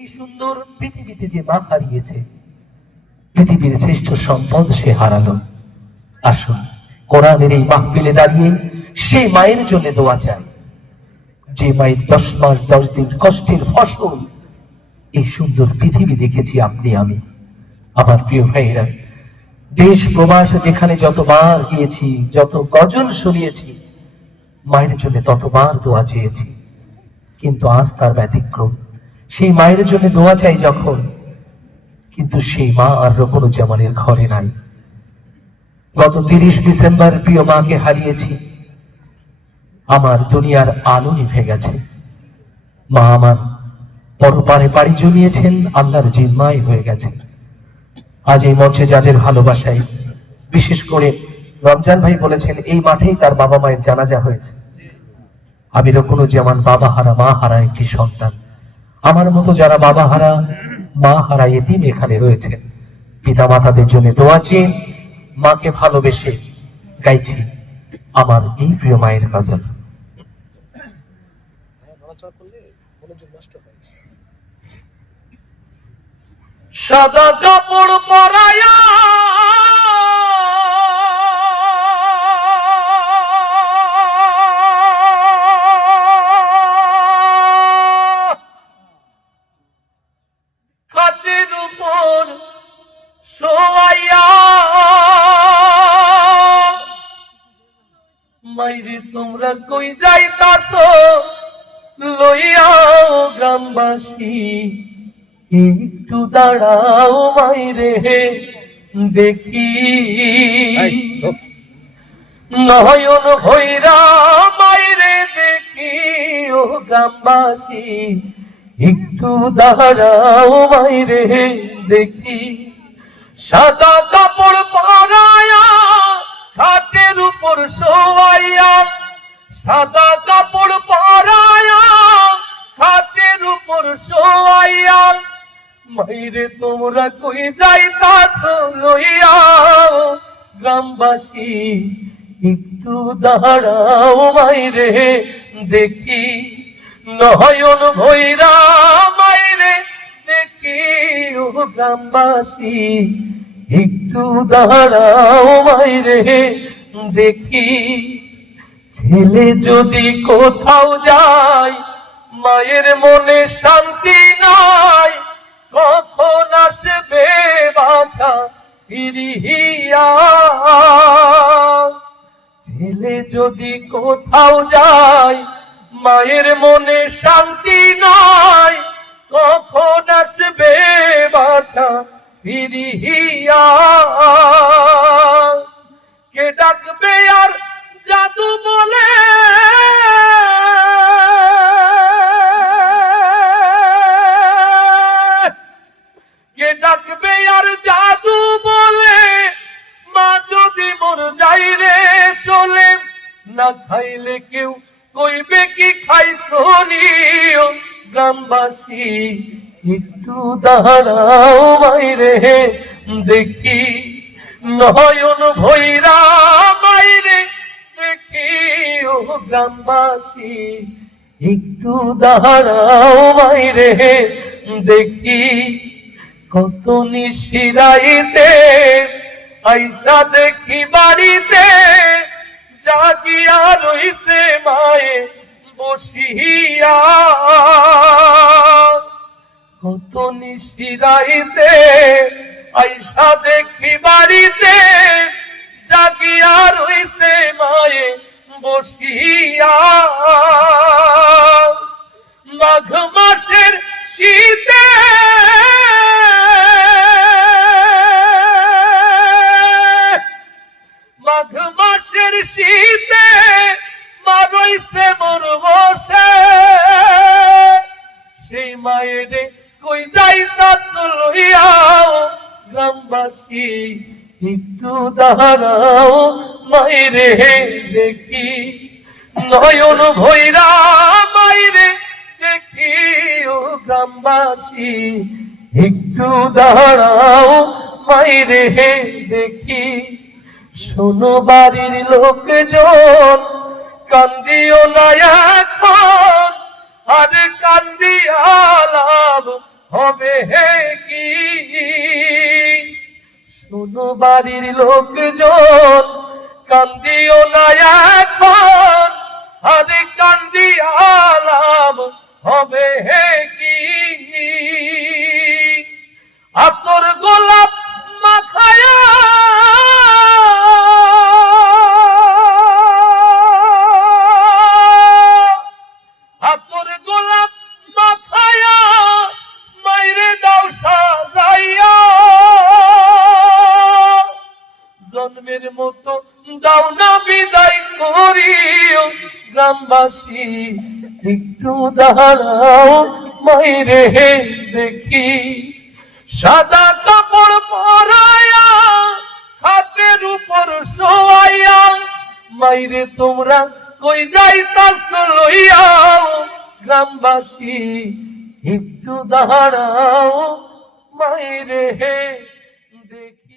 এই সুন্দর পৃথিবীতে যে মা হারিয়েছে, পৃথিবীর শ্রেষ্ঠ সম্পদ সে হারালো। আসুন কোরআনের এই মাহফিলে দাঁড়িয়ে সেই মায়ের জন্য দোয়া চাই, যে মায়ের 10 মাস 10 দিন কষ্টের ফসল এই সুন্দর পৃথিবী দেখেছি আপনি আমি। আমার প্রিয় ভাইরা, দেশ প্রবাস যেখানে যতবার গিয়েছি, যত গজল শুনিয়েছি, মায়ের জন্য ততবার দোয়া চেয়েছি, কিন্তু আজ তার ব্যতিক্রম। সেই মায়ের জন্য দোয়া চাই যখন, কিন্তু সেই মা আর রুকনুজ্জামানের ঘরে নাই। গত 30 ডিসেম্বর প্রিয় মাকে হারিয়েছি। আমার দুনিয়ার আলো নিভে গেছে। মা আমার পরপারে পাড়ি জমিয়েছেন, আল্লাহর জিম্মায় হয়ে গেছে। আজ এই মঞ্চে যাদের ভালোবাসায়, বিশেষ করে রমজান ভাই বলেছেন এই মাঠেই তার বাবা মায়ের জানাজা হয়েছে। আমি রুকনুজ্জামান বাবা হারা মা হারা একটি সন্তান। আমার মতো যারা বাবা হারা মা হারা এতিম এখানে রয়েছে, পিতা মাতাদের জন্য দোয়া চেয়ে মাকে ভালোবেসে গাইছি আমার এই প্রিয় মায়ের গজল। সাদা কাপড় পরায়া খাটের উপর শোয়াইয়া, মাইরে তোমরা কই যাইতাছো লইয়াও গ্রামবাসী, একটু দাঁড়াও মাইরে দেখি। নয়ন ভৈরা মাইরে দেখি ও গ্রামবাসী, একটু দাঁড়াও মাইরে দেখি। সাদা কাপড় পরায়া খাটের উপর শোয়াইয়া, সাদা কাপড় পরায়া খাটের উপর শোয়াইয়া, মাইরে তোমরা কই যাইতাছো লইয়া গ্রামবাসী, একটু দাঁড়াও মাইরে দেখি। নয়ন ভৈরা মাইরে দেখি ও গ্রামবাসী, একটু দাঁড়াও মাইরে দেখি। ছেলে যদি কোথাও যায় মায়ের মনে শান্তি নাই, কখন আসবে বাছা ফিরিয়া। ছেলে যদি কোথাও যায় মায়ের মনে শান্তি নাই, কখন আসবে বাছা ফিরিয়া। কে ডাকবে আর জাদু বলে, কে ডাকবে আর জাদু বলে, মা যদি মোর যাই রে চলে। না খাইলে কেউ কইবে কি খাইছো নিও গ্রামবাসী, একটু দাঁড়াও মাইরে দেখি। নয়ন ভৈরা মাইরে দেখি ও গ্রামবাসী, একটু দাঁড়াও মাইরে দেখি। কত নিশিরাইতে আইসা দেখি বাড়িতে, জাগিয়া রইছে মায়ে বসিয়া। কত নিশিরাইতে আইসা দেখি বাড়িতে, জাগিয়া রইছে মায়ে বসিয়া। মাঘ মাসের শীতে মাঘ মাসের শীতে মা রইছে মোর বসে, সেই মায়েরে কই যাইতাছো লইয়াও গ্রামবাসী, একটু দাঁড়াও মাইরে দেখি। নয়ন ভৈরা মাইরে দেখি ও গ্রামবাসী, একটু দাঁড়াও মাইরে দেখি। শোনো বাড়ির লোকজন কান্দিও না এখন, আর কান্দিয়া লাভ হবে হে কি। শোনো বাড়ির লোকজন, কান্দিও না এখন, আরে কান্দিয়া লাভ হবে হে কি। আতর গোলাপ মাখায়া আতর গোলাপ মাখায়া মাইরে দাও সাজাইয়া, জন্মের মতো দাও না বিদায় করিও, গ্রামবাসী একটু দাঁড়াও মাইরে দেখি। সাদা কাপড় পরায়া খাটের উপর শোয়াইয়া, মাইরে তোমরা কই যাইতাছ লইয়া, গ্রামবাসী একটু দাঁড়াও মাইরে দেখি।